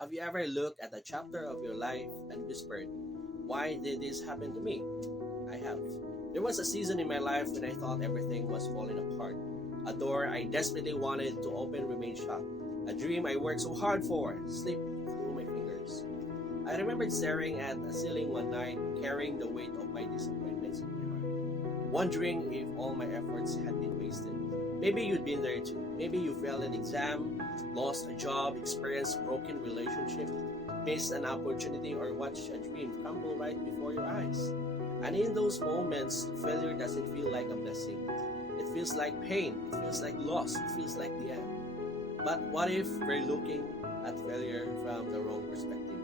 Have you ever looked at a chapter of your life and whispered, "Why did this happen to me?" I have. There was a season in my life when I thought everything was falling apart. A door I desperately wanted to open remained shut. A dream I worked so hard for slipped through my fingers. I remembered staring at a ceiling one night, carrying the weight of my disappointments in my heart, wondering if all my efforts had been wasted. Maybe you'd been there too. Maybe you failed an exam, lost a job, experienced broken relationship, missed an opportunity, or watched a dream crumble right before your eyes. And in those moments, failure doesn't feel like a blessing. It feels like pain, it feels like loss, it feels like the end. But what if we're looking at failure from the wrong perspective?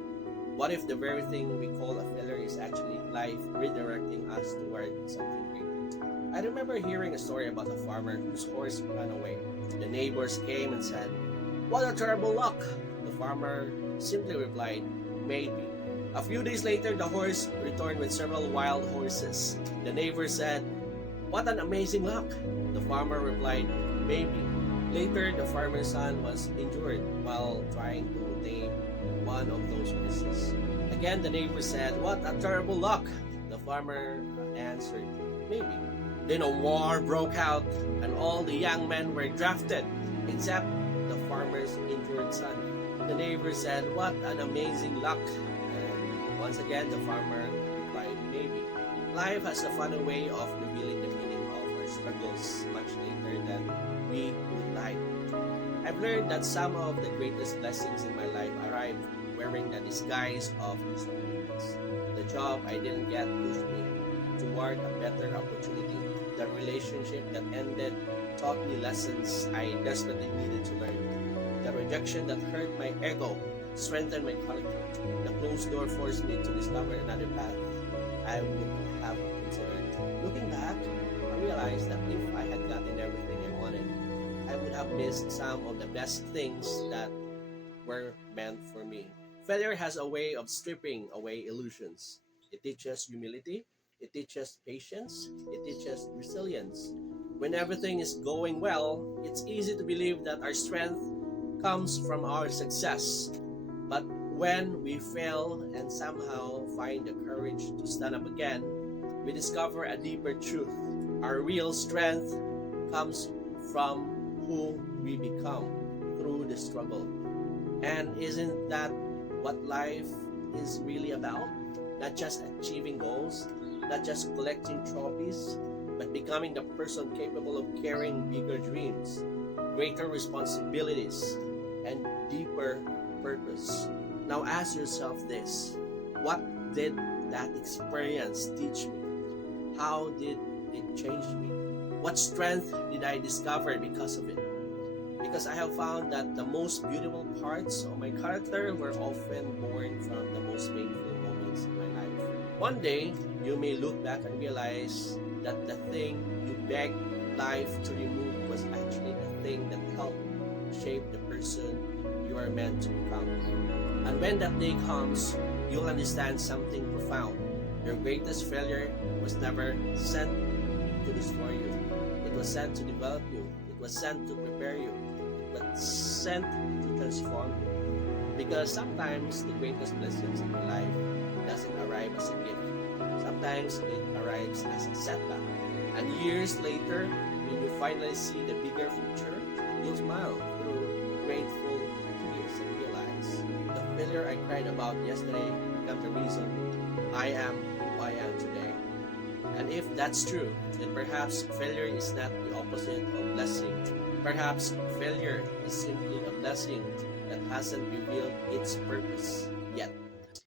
What if the very thing we call a failure is actually life redirecting us toward something greater? I remember hearing a story about a farmer whose horse ran away. The neighbors came and said, "What a terrible luck!" The farmer simply replied, "Maybe." A few days later, the horse returned with several wild horses. The neighbor said, "What an amazing luck!" The farmer replied, "Maybe." Later, the farmer's son was injured while trying to tame one of those horses. Again, the neighbor said, "What a terrible luck!" The farmer answered, "Maybe." Then a war broke out, and all the young men were drafted, except the farmer's injured son. The neighbor said, "What an amazing luck!" And once again, the farmer replied, "Maybe." Life has a funny way of revealing the meaning of our struggles much later than we would like. I've learned that some of the greatest blessings in my life arrived wearing the disguise of disappointments. The job I didn't get pushed me toward a better opportunity. The relationship that ended taught me lessons I desperately needed to learn. The rejection that hurt my ego strengthened my character. The closed door forced me to discover another path I would have considered. Looking back, I realized that if I had gotten everything I wanted, I would have missed some of the best things that were meant for me. Failure has a way of stripping away illusions. It teaches humility, it teaches patience, it teaches resilience. When everything is going well, it's easy to believe that our strength comes from our success. But when we fail and somehow find the courage to stand up again, we discover a deeper truth. Our real strength comes from who we become through the struggle. And isn't that what life is really about? Not just achieving goals, not just collecting trophies, but becoming the person capable of carrying bigger dreams, greater responsibilities, and deeper purpose. Now ask yourself this: what did that experience teach me? How did it change me? What strength did I discover because of it? Because I have found that the most beautiful parts of my character were often born from the most painful moments in my life. One day, you may look back and realize that the thing you begged life to remove was actually the thing that helped shape the person you are meant to become. And when that day comes, you'll understand something profound. Your greatest failure was never sent to destroy you. It was sent to develop you. It was sent to prepare you. It was sent to transform you. Because sometimes the greatest blessings in your life doesn't arrive as a gift. Sometimes it arrives as a setback. And years later, when you finally see the bigger picture, you'll smile through grateful tears and realize the failure I cried about yesterday became the reason I am who I am today. And if that's true, then perhaps failure is not the opposite of blessing. Perhaps failure is simply a blessing that hasn't revealed its purpose yet.